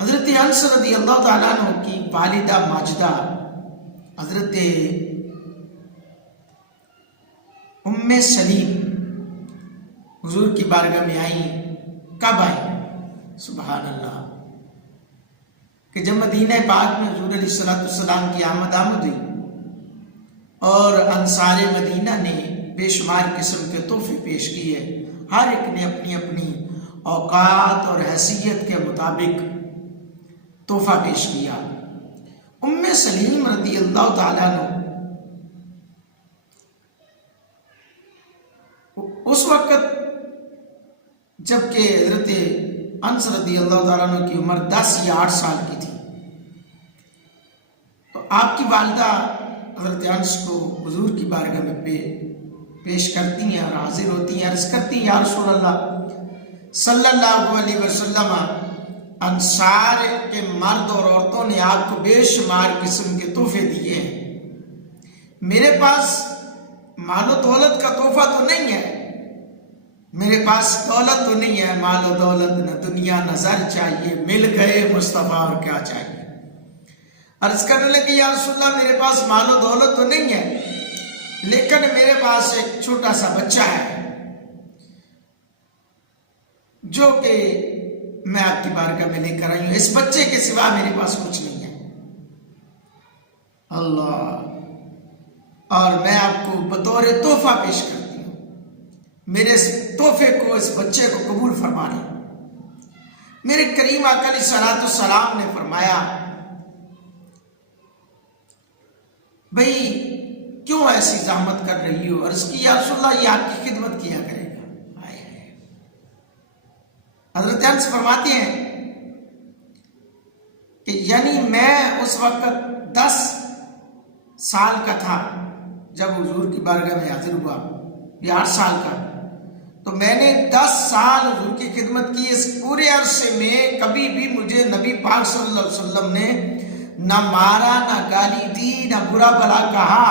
حضرت انس رضی اللہ تعالیٰ عنہ کی والدہ ماجدہ حضرت ام سلیم حضور کی بارگاہ میں آئیں. کب آئیں؟ سبحان اللہ، کہ جب مدینہ پاک میں حضور علیہ السلام کی آمد ہوئی اور انصار مدینہ نے بے شمار قسم کے تحفے پیش کیے، ہر ایک نے اپنی اپنی اوقات اور حیثیت کے مطابق تحفہ پیش کیا. ام سلیم رضی اللہ تعالیٰ عنہ اس وقت جبکہ حضرت انس رضی اللہ تعالیٰ عنہ کی عمر 10 یا 8 سال کی تھی، تو آپ کی والدہ حضرت انس کو حضور کی بارگاہ میں پیش کرتی ہیں اور حاضر ہوتی ہیں، عرض کرتی ہیں یا رسول اللہ صلی اللہ علیہ وسلم، انصار کے مرد اور عورتوں نے آپ کو بے شمار قسم کے تحفے دیے ہیں، میرے پاس مال و دولت کا تحفہ تو نہیں ہے، میرے پاس دولت تو نہیں ہے، مال و دولت نہ دنیا نہ زر چاہیے، مل گئے مصطفیٰ اور کیا چاہیے. عرض کرنے لگے یا رسول اللہ میرے پاس مال و دولت تو نہیں ہے، لیکن میرے پاس ایک چھوٹا سا بچہ ہے جو کہ میں آپ کی بارگاہ میں لے کر آئی ہوں، اس بچے کے سوا میرے پاس کچھ نہیں ہے. اللہ، اور میں آپ کو بطور تحفہ پیش کرتی ہوں، میرے اس تحفے کو، اس بچے کو قبول فرمانا. میرے کریم آقا علیہ الصلوۃ والسلام نے فرمایا بھئی کیوں ایسی زحمت کر رہی ہو؟ عرض کی یا رسول اللہ یہ آپ کی خدمت کیا کرے گا. حضرت انس فرماتے ہیں کہ یعنی میں اس وقت 10 سال کا تھا جب حضور کی بارگاہ میں حاضر ہوا، یا 8 سال کا، تو میں نے 10 سال حضور کی خدمت کی. اس پورے عرصے میں کبھی بھی مجھے نبی پاک صلی اللہ علیہ وسلم نے نہ مارا، نہ گالی دی، نہ برا بھلا کہا.